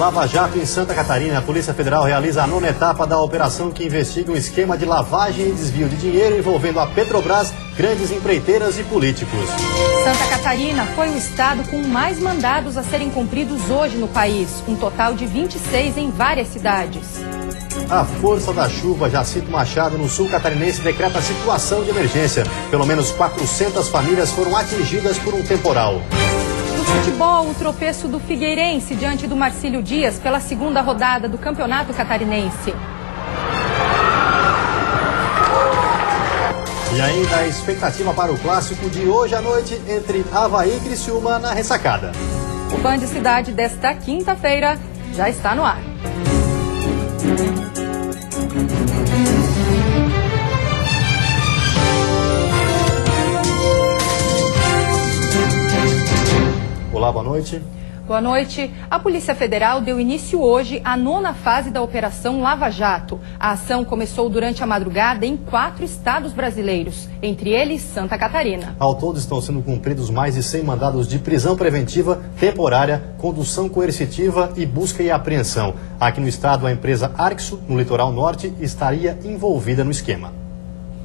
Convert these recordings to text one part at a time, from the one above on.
Lava Jato em Santa Catarina. A Polícia Federal realiza a 9ª etapa da operação que investiga um esquema de lavagem e desvio de dinheiro envolvendo a Petrobras, grandes empreiteiras e políticos. Santa Catarina foi o estado com mais mandados a serem cumpridos hoje no país, um total de 26 em várias cidades. A força da chuva, Jacinto Machado, no sul catarinense, decreta situação de emergência. Pelo menos 400 famílias foram atingidas por um temporal. No futebol, o tropeço do Figueirense diante do Marcílio Dias pela segunda rodada do Campeonato Catarinense. E ainda a expectativa para o clássico de hoje à noite entre Avaí e Criciúma na ressacada. O Band Cidade desta quinta-feira já está no ar. Olá, boa noite. Boa noite. A Polícia Federal deu início hoje à 9ª fase da Operação Lava Jato. A ação começou durante a madrugada em 4 estados brasileiros, entre eles Santa Catarina. Ao todo estão sendo cumpridos mais de 100 mandados de prisão preventiva, temporária, condução coercitiva e busca e apreensão. Aqui no estado, a empresa Arxo, no litoral norte, estaria envolvida no esquema.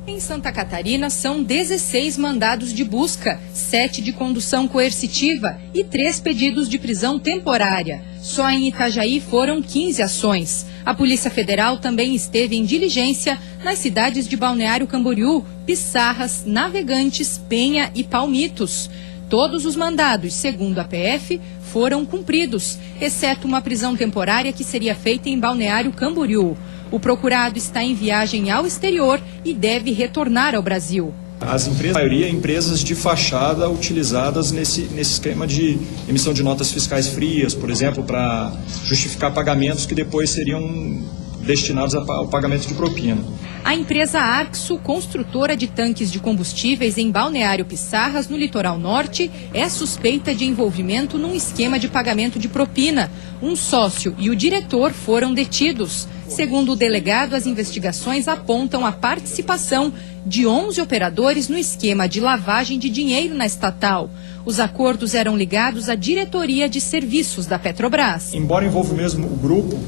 Em Santa Catarina, são 16 mandados de busca, 7 de condução coercitiva e 3 pedidos de prisão temporária. Só em Itajaí foram 15 ações. A Polícia Federal também esteve em diligência nas cidades de Balneário Camboriú, Pissarras, Navegantes, Penha e Palmitos. Todos os mandados, segundo a PF, foram cumpridos, exceto uma prisão temporária que seria feita em Balneário Camboriú. O procurado está em viagem ao exterior e deve retornar ao Brasil. As empresas, a maioria, empresas de fachada utilizadas nesse esquema de emissão de notas fiscais frias, por exemplo, para justificar pagamentos que depois seriam destinados ao pagamento de propina. A empresa Arxo, construtora de tanques de combustíveis em Balneário Pissarras, no litoral norte, é suspeita de envolvimento num esquema de pagamento de propina. Um sócio e o diretor foram detidos. Segundo o delegado, as investigações apontam a participação de 11 operadores no esquema de lavagem de dinheiro na estatal. Os acordos eram ligados à diretoria de serviços da Petrobras. Embora envolva mesmo o grupo,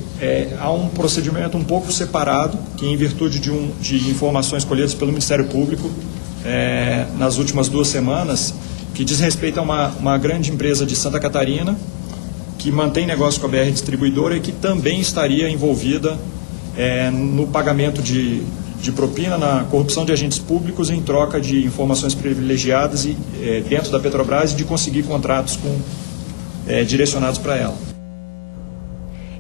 há um procedimento um pouco separado, que em virtude de informações colhidas pelo Ministério Público nas últimas 2 semanas, que diz respeito a uma grande empresa de Santa Catarina, que mantém negócio com a BR Distribuidora e que também estaria envolvida no pagamento de propina, na corrupção de agentes públicos em troca de informações privilegiadas dentro da Petrobras e de conseguir contratos direcionados para ela.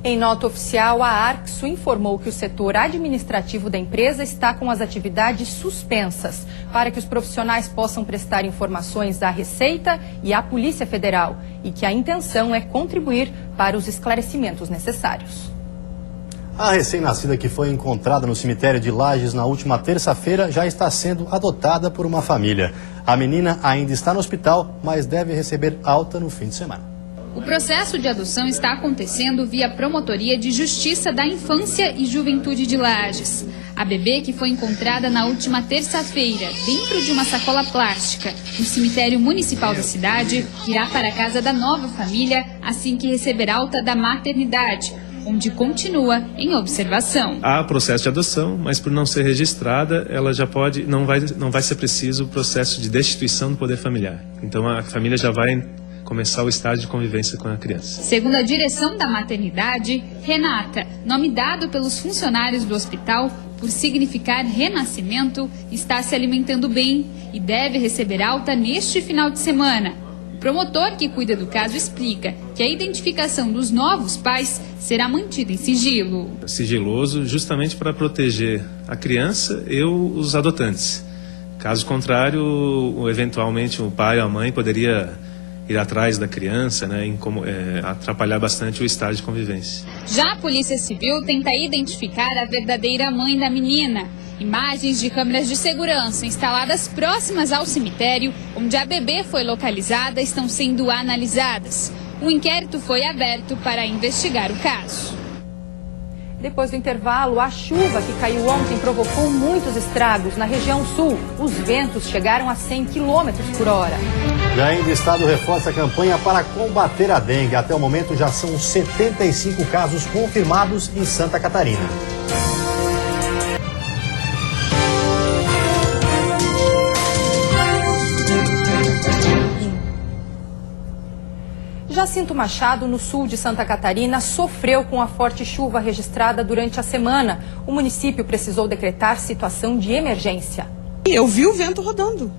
Em nota oficial, a Arxo informou que o setor administrativo da empresa está com as atividades suspensas para que os profissionais possam prestar informações à Receita e à Polícia Federal e que a intenção é contribuir para os esclarecimentos necessários. A recém-nascida que foi encontrada no cemitério de Lages na última terça-feira já está sendo adotada por uma família. A menina ainda está no hospital, mas deve receber alta no fim de semana. O processo de adoção está acontecendo via Promotoria de Justiça da Infância e Juventude de Lages. A bebê, que foi encontrada na última terça-feira dentro de uma sacola plástica no cemitério municipal da cidade, irá para a casa da nova família assim que receber alta da maternidade, onde continua em observação. Há processo de adoção, mas por não ser registrada, ela já não vai ser preciso o processo de destituição do poder familiar. Então a família já vai começar o estágio de convivência com a criança. Segundo a direção da maternidade, Renata, nome dado pelos funcionários do hospital por significar renascimento, está se alimentando bem e deve receber alta neste final de semana. O promotor que cuida do caso explica que a identificação dos novos pais será mantida em sigilo. Sigiloso justamente para proteger a criança e os adotantes. Caso contrário, eventualmente o pai ou a mãe poderia ir atrás da criança, atrapalhar bastante o estágio de convivência. Já a Polícia Civil tenta identificar a verdadeira mãe da menina. Imagens de câmeras de segurança instaladas próximas ao cemitério, onde a bebê foi localizada, estão sendo analisadas. O inquérito foi aberto para investigar o caso. Depois do intervalo, a chuva que caiu ontem provocou muitos estragos na região sul. Os ventos chegaram a 100 km por hora. E ainda o estado reforça a campanha para combater a dengue. Até o momento já são 75 casos confirmados em Santa Catarina. Jacinto Machado, no sul de Santa Catarina, sofreu com a forte chuva registrada durante a semana. O município precisou decretar situação de emergência. Eu vi o vento rodando.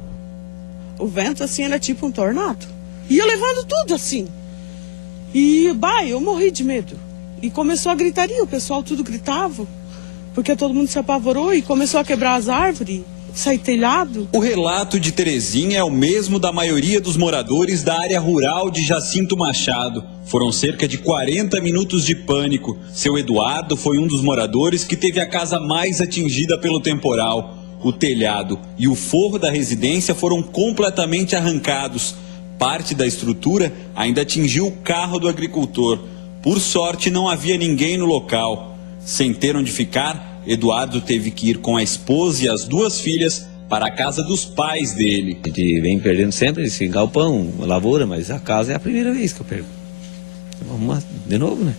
O vento, assim, era tipo um tornado. Ia levando tudo, assim. E, eu morri de medo. E começou a gritaria, o pessoal tudo gritava. Porque todo mundo se apavorou e começou a quebrar as árvores. Sair telhado. O relato de Terezinha é o mesmo da maioria dos moradores da área rural de Jacinto Machado. Foram cerca de 40 minutos de pânico. Seu Eduardo foi um dos moradores que teve a casa mais atingida pelo temporal. O telhado e o forro da residência foram completamente arrancados. Parte da estrutura ainda atingiu o carro do agricultor. Por sorte, não havia ninguém no local. Sem ter onde ficar, Eduardo teve que ir com a esposa e as 2 filhas para a casa dos pais dele. A gente vem perdendo sempre esse galpão, a lavoura, mas a casa é a primeira vez que eu perco. Vamos de novo, né?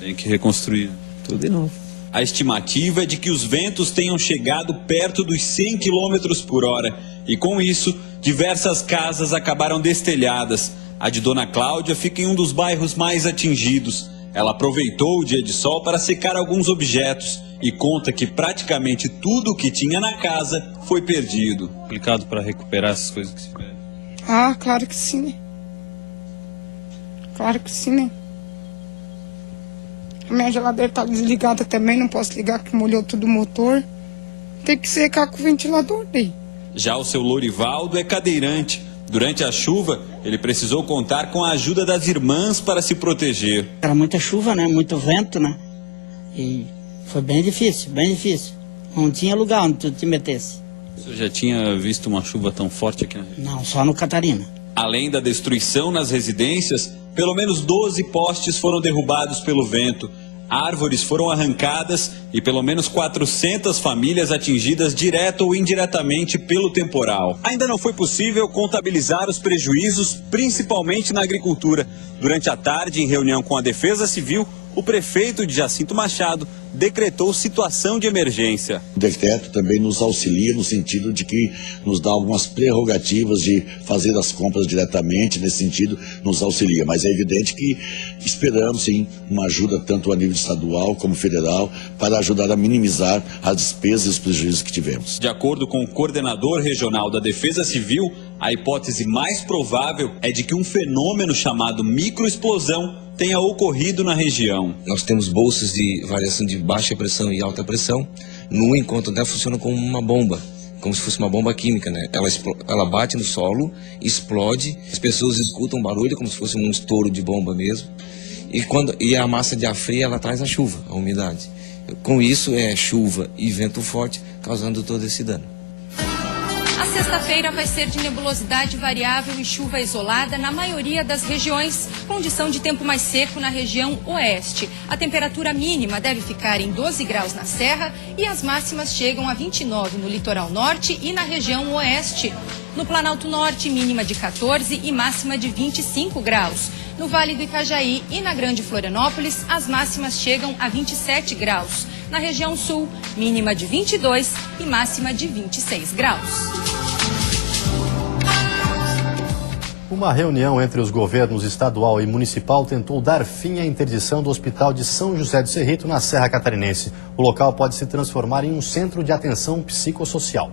Tem que reconstruir. Tudo de novo. A estimativa é de que os ventos tenham chegado perto dos 100 km por hora. E com isso, diversas casas acabaram destelhadas. A de Dona Cláudia fica em um dos bairros mais atingidos. Ela aproveitou o dia de sol para secar alguns objetos e conta que praticamente tudo o que tinha na casa foi perdido. Complicado para recuperar essas coisas que se tiveram. Ah, claro que sim, né? Claro que sim, né? A minha geladeira tá desligada também, não posso ligar que molhou todo o motor. Tem que secar com o ventilador daí. Já o seu Lorivaldo é cadeirante. Durante a chuva, ele precisou contar com a ajuda das irmãs para se proteger. Era muita chuva, né? Muito vento, né? E foi bem difícil, bem difícil. Não tinha lugar onde tu te metesse. Você já tinha visto uma chuva tão forte aqui na região? Não, só no Catarina. Além da destruição nas residências, pelo menos 12 postes foram derrubados pelo vento. Árvores foram arrancadas e pelo menos 400 famílias atingidas direta ou indiretamente pelo temporal. Ainda não foi possível contabilizar os prejuízos, principalmente na agricultura. Durante a tarde, em reunião com a Defesa Civil, o prefeito de Jacinto Machado decretou situação de emergência. O decreto também nos auxilia no sentido de que nos dá algumas prerrogativas de fazer as compras diretamente, nesse sentido nos auxilia. Mas é evidente que esperamos sim uma ajuda tanto a nível estadual como federal para ajudar a minimizar as despesas e os prejuízos que tivemos. De acordo com o coordenador regional da Defesa Civil, a hipótese mais provável é de que um fenômeno chamado microexplosão tenha ocorrido na região. Nós temos bolsas de variação de baixa pressão e alta pressão. No encontro dela funciona como uma bomba, como se fosse uma bomba química, né? Ela bate no solo, explode, as pessoas escutam barulho como se fosse um estouro de bomba mesmo. E a massa de ar fria, ela traz a chuva, a umidade. Com isso é chuva e vento forte causando todo esse dano. A sexta-feira vai ser de nebulosidade variável e chuva isolada na maioria das regiões. Condição de tempo mais seco na região oeste. A temperatura mínima deve ficar em 12 graus na Serra e as máximas chegam a 29 no litoral norte e na região oeste. No Planalto Norte, mínima de 14 e máxima de 25 graus. No Vale do Itajaí e na Grande Florianópolis, as máximas chegam a 27 graus. Na região sul, mínima de 22 e máxima de 26 graus. Uma reunião entre os governos estadual e municipal tentou dar fim à interdição do Hospital de São José do Cerrito, na Serra Catarinense. O local pode se transformar em um centro de atenção psicossocial.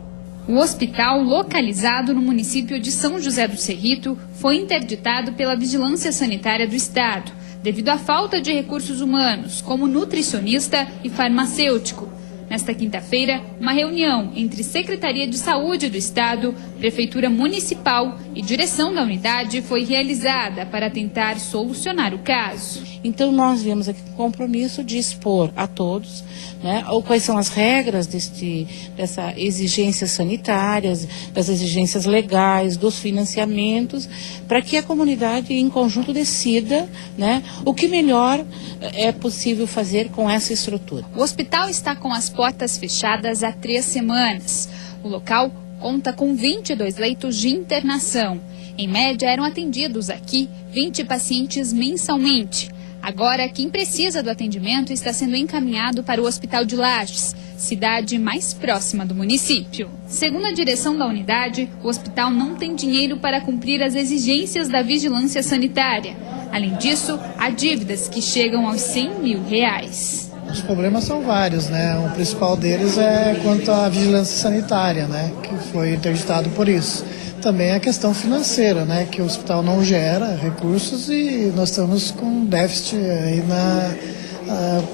O hospital, localizado no município de São José do Cerrito, foi interditado pela Vigilância Sanitária do Estado, devido à falta de recursos humanos, como nutricionista e farmacêutico. Nesta quinta-feira, uma reunião entre Secretaria de Saúde do Estado, Prefeitura Municipal e direção da unidade foi realizada para tentar solucionar o caso. Então nós viemos aqui com o compromisso de expor a todos, né, quais são as regras dessa exigências sanitárias, das exigências legais, dos financiamentos, para que a comunidade em conjunto decida, né, o que melhor é possível fazer com essa estrutura. O hospital está com as portas fechadas há 3 semanas. O local conta com 22 leitos de internação. Em média, eram atendidos aqui 20 pacientes mensalmente. Agora, quem precisa do atendimento está sendo encaminhado para o Hospital de Lages, cidade mais próxima do município. Segundo a direção da unidade, o hospital não tem dinheiro para cumprir as exigências da vigilância sanitária. Além disso, há dívidas que chegam aos R$100 mil. Os problemas são vários, né? O principal deles é quanto à vigilância sanitária, né? Que foi interditado por isso. Também a questão financeira, né? Que o hospital não gera recursos e nós estamos com déficit aí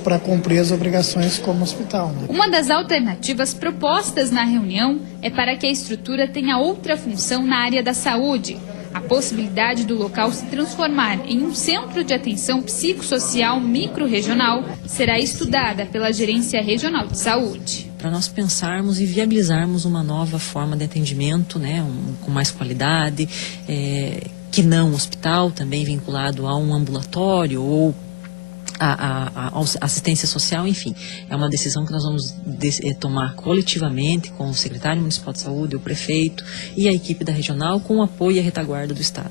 para cumprir as obrigações como hospital. Né? Uma das alternativas propostas na reunião é para que a estrutura tenha outra função na área da saúde. A possibilidade do local se transformar em um centro de atenção psicossocial micro-regional será estudada pela Gerência Regional de Saúde. Para nós pensarmos e viabilizarmos uma nova forma de atendimento, né, com mais qualidade, que não hospital, também vinculado a um ambulatório ou a assistência social, enfim. É uma decisão que nós vamos tomar coletivamente com o secretário municipal de saúde, o prefeito e a equipe da regional, com o apoio e a retaguarda do Estado.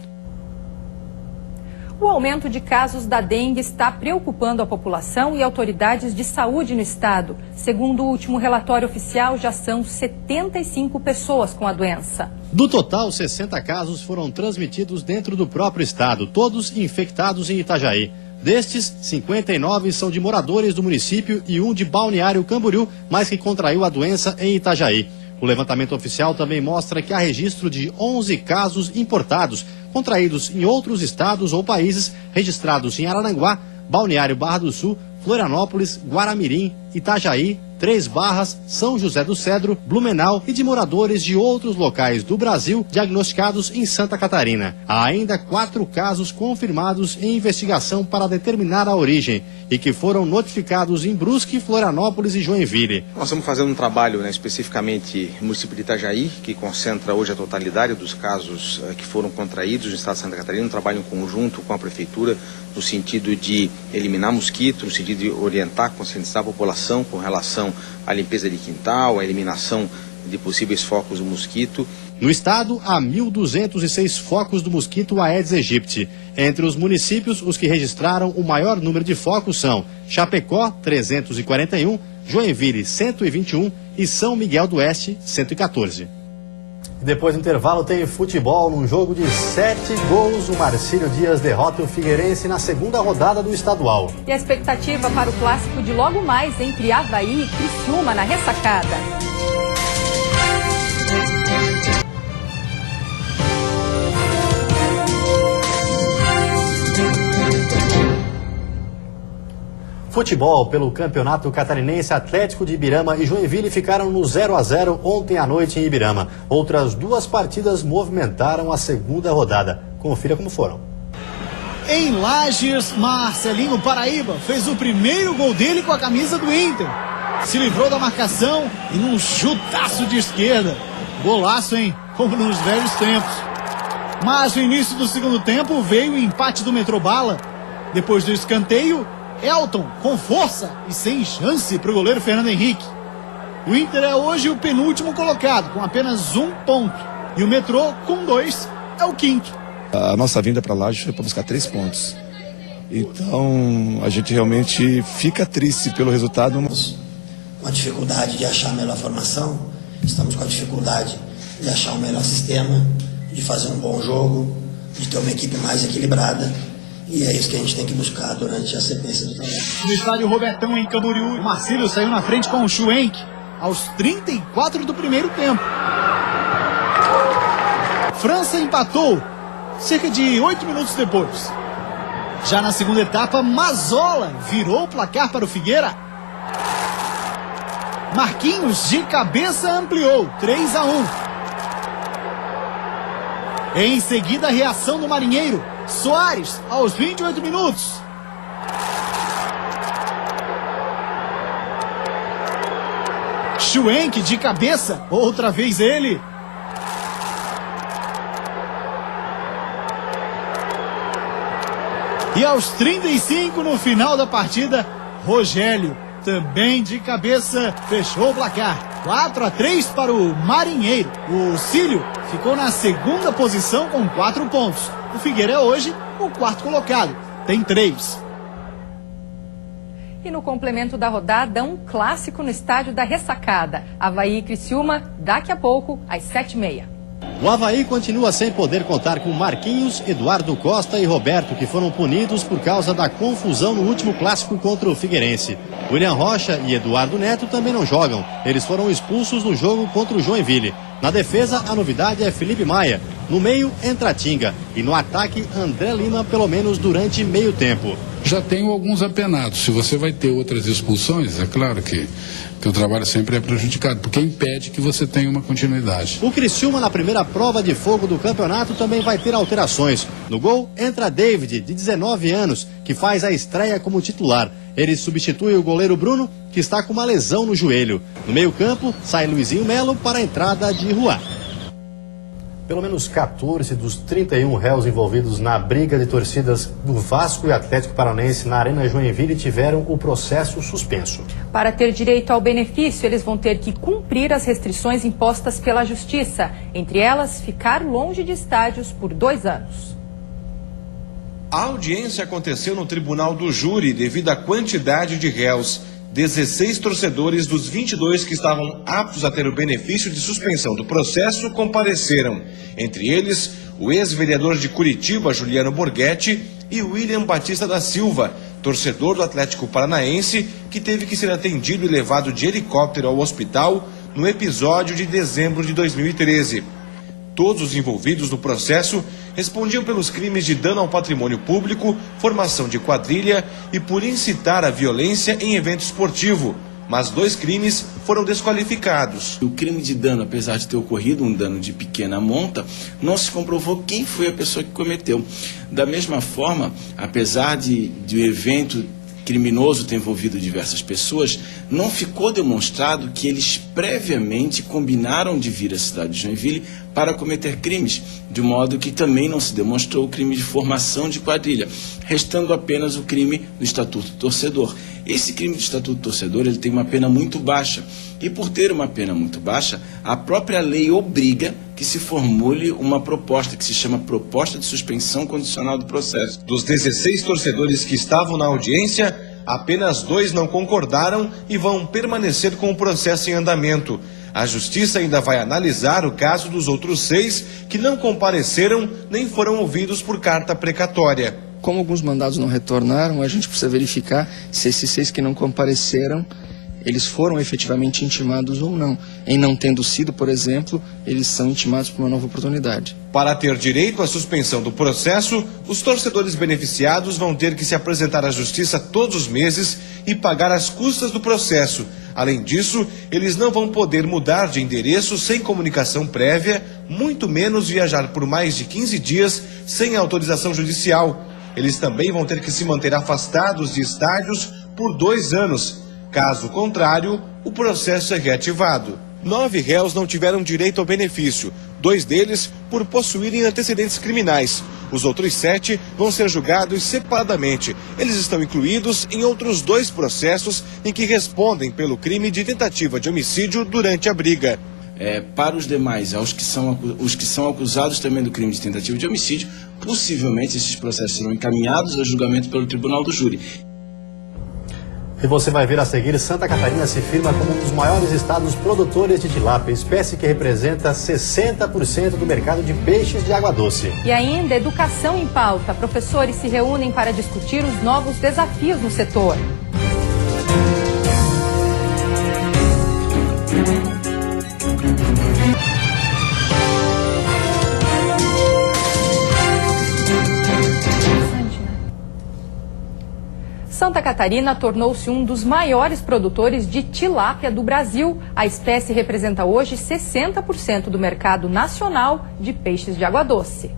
O aumento de casos da dengue está preocupando a população e autoridades de saúde no estado. Segundo o último relatório oficial, já são 75 pessoas com a doença. Do total, 60 casos foram transmitidos dentro do próprio estado, todos infectados em Itajaí. Destes, 59 são de moradores do município e um de Balneário Camboriú, mas que contraiu a doença em Itajaí. O levantamento oficial também mostra que há registro de 11 casos importados, contraídos em outros estados ou países, registrados em Araranguá, Balneário Barra do Sul, Florianópolis, Guaramirim, Itajaí, Três Barras, São José do Cedro, Blumenau e de moradores de outros locais do Brasil diagnosticados em Santa Catarina. Há ainda 4 casos confirmados em investigação para determinar a origem e que foram notificados em Brusque, Florianópolis e Joinville. Nós estamos fazendo um trabalho, especificamente no município de Itajaí, que concentra hoje a totalidade dos casos que foram contraídos no estado de Santa Catarina, um trabalho em conjunto com a prefeitura, no sentido de eliminar mosquito, no sentido de orientar, conscientizar a população com relação à limpeza de quintal, à eliminação de possíveis focos do mosquito. No estado, há 1.206 focos do mosquito Aedes aegypti. Entre os municípios, os que registraram o maior número de focos são Chapecó, 341, Joinville, 121 e São Miguel do Oeste, 114. Depois do intervalo tem futebol. Num jogo de 7 gols, o Marcílio Dias derrota o Figueirense na segunda rodada do estadual. E a expectativa para o clássico de logo mais entre Avaí e Criciúma na ressacada. Futebol pelo Campeonato Catarinense, Atlético de Ibirama e Joinville ficaram no 0-0 ontem à noite em Ibirama. Outras 2 partidas movimentaram a segunda rodada. Confira como foram. Em Lages, Marcelinho Paraíba fez o primeiro gol dele com a camisa do Inter. Se livrou da marcação e num chutaço de esquerda. Golaço, hein? Como nos velhos tempos. Mas no início do segundo tempo veio o empate do Metrobala. Depois do escanteio, Elton, com força e sem chance para o goleiro Fernando Henrique. O Inter é hoje o penúltimo colocado, com apenas 1 ponto. E o Metrô, com 2, é o 5º. A nossa vinda para Lages foi para buscar 3 pontos. Então, a gente realmente fica triste pelo resultado. Com a dificuldade de achar a melhor formação, estamos com a dificuldade de achar o melhor sistema, de fazer um bom jogo, de ter uma equipe mais equilibrada. E é isso que a gente tem que buscar durante a sequência do trabalho. No estádio Robertão, em Camboriú, o Marcílio saiu na frente com o Schwenk aos 34 do primeiro tempo. França empatou cerca de 8 minutos depois. Já na segunda etapa, Mazola virou o placar para o Figueira. Marquinhos, de cabeça, ampliou 3-1. Em seguida, a reação do Marinheiro. Soares, aos 28 minutos. Schwenk de cabeça, outra vez ele. E aos 35 no final da partida, Rogélio, também de cabeça, fechou o placar. 4-3 para o Marinheiro. O Cílio ficou na segunda posição com 4 pontos. O Figueira é hoje o quarto colocado, tem 3. E no complemento da rodada, um clássico no estádio da Ressacada. Avaí e Criciúma, daqui a pouco, às 7h30. O Avaí continua sem poder contar com Marquinhos, Eduardo Costa e Roberto, que foram punidos por causa da confusão no último clássico contra o Figueirense. William Rocha e Eduardo Neto também não jogam. Eles foram expulsos no jogo contra o Joinville. Na defesa, a novidade é Felipe Maia. No meio, entra Tinga. E no ataque, André Lima, pelo menos durante meio tempo. Já tenho alguns apenados. Se você vai ter outras expulsões, é claro que o trabalho sempre é prejudicado, porque impede que você tenha uma continuidade. O Criciúma, na primeira prova de fogo do campeonato, também vai ter alterações. No gol, entra David, de 19 anos, que faz a estreia como titular. Ele substitui o goleiro Bruno, que está com uma lesão no joelho. No meio-campo, sai Luizinho Melo para a entrada de Juan. Pelo menos 14 dos 31 réus envolvidos na briga de torcidas do Vasco e Atlético Paranaense na Arena Joinville tiveram o processo suspenso. Para ter direito ao benefício, eles vão ter que cumprir as restrições impostas pela Justiça. Entre elas, ficar longe de estádios por 2 anos. A audiência aconteceu no Tribunal do Júri devido à quantidade de réus. 16 torcedores dos 22 que estavam aptos a ter o benefício de suspensão do processo compareceram. Entre eles, o ex-vereador de Curitiba, Juliano Borghetti, e William Batista da Silva, torcedor do Atlético Paranaense, que teve que ser atendido e levado de helicóptero ao hospital no episódio de dezembro de 2013. Todos os envolvidos no processo respondiam pelos crimes de dano ao patrimônio público, formação de quadrilha e por incitar a violência em evento esportivo, mas 2 crimes foram desqualificados. O crime de dano, apesar de ter ocorrido um dano de pequena monta, não se comprovou quem foi a pessoa que cometeu. Da mesma forma, apesar de o evento criminoso ter envolvido diversas pessoas, não ficou demonstrado que eles previamente combinaram de vir à cidade de Joinville para cometer crimes, de modo que também não se demonstrou o crime de formação de quadrilha, restando apenas o crime do Estatuto Torcedor. Esse crime do Estatuto Torcedor ele tem uma pena muito baixa, e por ter uma pena muito baixa, a própria lei obriga que se formule uma proposta que se chama Proposta de Suspensão Condicional do Processo. Dos 16 torcedores que estavam na audiência, apenas 2 não concordaram e vão permanecer com o processo em andamento. A Justiça ainda vai analisar o caso dos outros 6 que não compareceram nem foram ouvidos por carta precatória. Como alguns mandados não retornaram, a gente precisa verificar se esses 6 que não compareceram, eles foram efetivamente intimados ou não. Em não tendo sido, por exemplo, eles são intimados por uma nova oportunidade. Para ter direito à suspensão do processo, os torcedores beneficiados vão ter que se apresentar à Justiça todos os meses e pagar as custas do processo. Além disso, eles não vão poder mudar de endereço sem comunicação prévia, muito menos viajar por mais de 15 dias sem autorização judicial. Eles também vão ter que se manter afastados de estádios por 2 anos. Caso contrário, o processo é reativado. 9 réus não tiveram direito ao benefício, 2 deles por possuírem antecedentes criminais. Os outros 7 vão ser julgados separadamente. Eles estão incluídos em outros 2 processos em que respondem pelo crime de tentativa de homicídio durante a briga. Para os demais, os que são acusados também do crime de tentativa de homicídio, possivelmente esses processos serão encaminhados a julgamento pelo Tribunal do Júri. E você vai ver a seguir, Santa Catarina se firma como um dos maiores estados produtores de tilápia, espécie que representa 60% do mercado de peixes de água doce. E ainda, educação em pauta. Professores se reúnem para discutir os novos desafios no setor. Santa Catarina tornou-se um dos maiores produtores de tilápia do Brasil. A espécie representa hoje 60% do mercado nacional de peixes de água doce.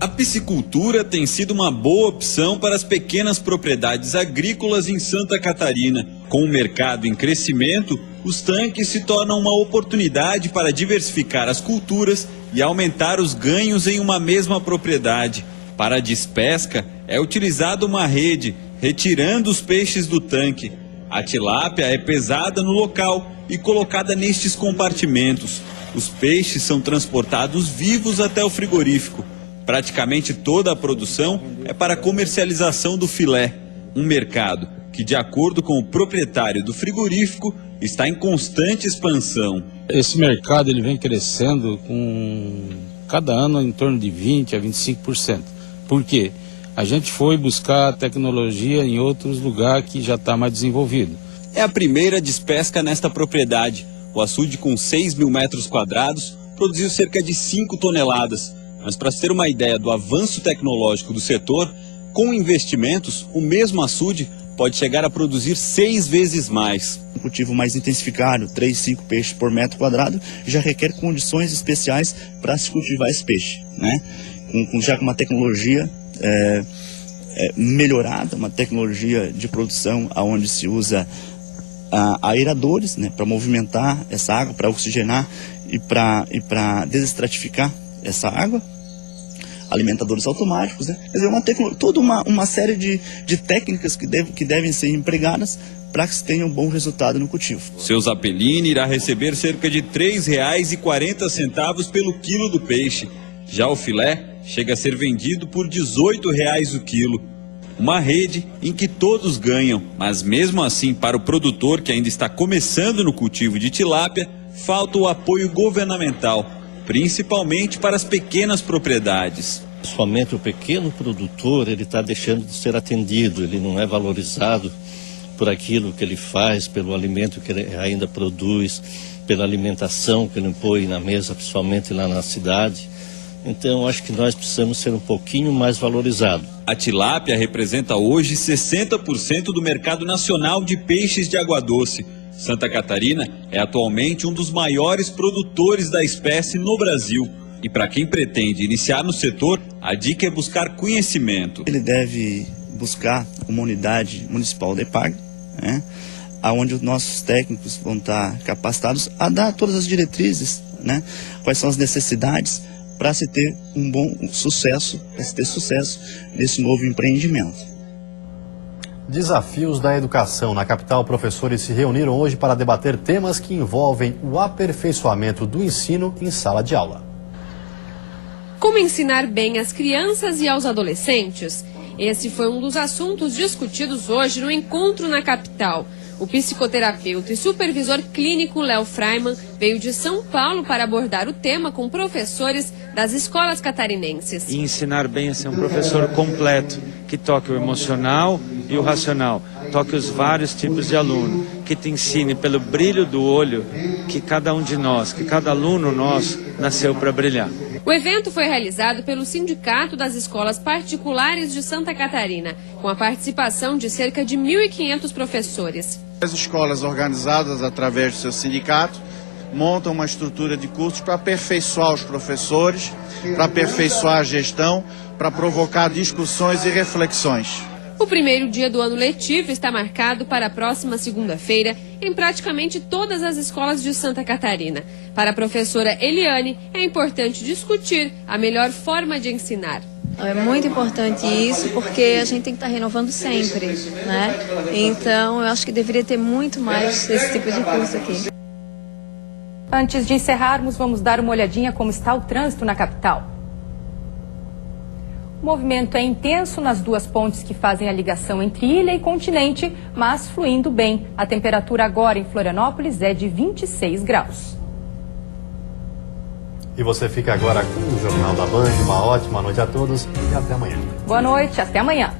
A piscicultura tem sido uma boa opção para as pequenas propriedades agrícolas em Santa Catarina. Com o mercado em crescimento, os tanques se tornam uma oportunidade para diversificar as culturas e aumentar os ganhos em uma mesma propriedade. Para a despesca, é utilizada uma rede, retirando os peixes do tanque. A tilápia é pesada no local e colocada nestes compartimentos. Os peixes são transportados vivos até o frigorífico. Praticamente toda a produção é para a comercialização do filé, um mercado que, de acordo com o proprietário do frigorífico, está em constante expansão. Esse mercado ele vem crescendo com cada ano em torno de 20% a 25%. Por quê? A gente foi buscar tecnologia em outros lugares que já está mais desenvolvido. É a primeira despesca nesta propriedade. O açude, com 6 mil metros quadrados, produziu cerca de 5 toneladas. Mas para se ter uma ideia do avanço tecnológico do setor, com investimentos, o mesmo açude pode chegar a produzir 6 vezes mais. Um cultivo mais intensificado, 3, 5 peixes por metro quadrado, já requer condições especiais para se cultivar esse peixe, né? Já com uma tecnologia melhorada, uma tecnologia de produção onde se usa aeradores, né, para movimentar essa água, para oxigenar e para desestratificar essa água. Alimentadores automáticos, né? Quer dizer, toda uma série de técnicas que devem ser empregadas para que se tenha um bom resultado no cultivo. Seu Zappellini irá receber cerca de R$ 3,40 pelo quilo do peixe. Já o filé chega a ser vendido por R$ 18,00 o quilo. Uma rede em que todos ganham, mas mesmo assim, para o produtor que ainda está começando no cultivo de tilápia, falta o apoio governamental, principalmente para as pequenas propriedades. Somente o pequeno produtor ele está deixando de ser atendido, ele não é valorizado por aquilo que ele faz, pelo alimento que ele ainda produz, pela alimentação que ele põe na mesa, principalmente lá na cidade. Então, acho que nós precisamos ser um pouquinho mais valorizados. A tilápia representa hoje 60% do mercado nacional de peixes de água doce. Santa Catarina é atualmente um dos maiores produtores da espécie no Brasil. E para quem pretende iniciar no setor, a dica é buscar conhecimento. Ele deve buscar uma unidade municipal de EPAG, né, onde os nossos técnicos vão estar capacitados a dar todas as diretrizes, né, quais são as necessidades para se ter um bom sucesso, para se ter sucesso nesse novo empreendimento. Desafios da educação. Na capital, professores se reuniram hoje para debater temas que envolvem o aperfeiçoamento do ensino em sala de aula. Como ensinar bem às crianças e aos adolescentes? Esse foi um dos assuntos discutidos hoje no encontro na capital. O psicoterapeuta e supervisor clínico Léo Freiman veio de São Paulo para abordar o tema com professores das escolas catarinenses. E ensinar bem a ser um professor completo, que toque o emocional e o racional, toque os vários tipos de aluno, que te ensine pelo brilho do olho que cada um de nós, que cada aluno nosso nasceu para brilhar. O evento foi realizado pelo Sindicato das Escolas Particulares de Santa Catarina, com a participação de cerca de 1.500 professores. As escolas organizadas através do seu sindicato montam uma estrutura de cursos para aperfeiçoar os professores, para aperfeiçoar a gestão, para provocar discussões e reflexões. O primeiro dia do ano letivo está marcado para a próxima segunda-feira em praticamente todas as escolas de Santa Catarina. Para a professora Eliane, é importante discutir a melhor forma de ensinar. É muito importante isso, porque a gente tem que estar renovando sempre, né? Então, eu acho que deveria ter muito mais desse tipo de curso aqui. Antes de encerrarmos, vamos dar uma olhadinha como está o trânsito na capital. O movimento é intenso nas duas pontes que fazem a ligação entre ilha e continente, mas fluindo bem. A temperatura agora em Florianópolis é de 26 graus. E você fica agora com o Jornal da Band. Uma ótima noite a todos e até amanhã. Boa noite, até amanhã.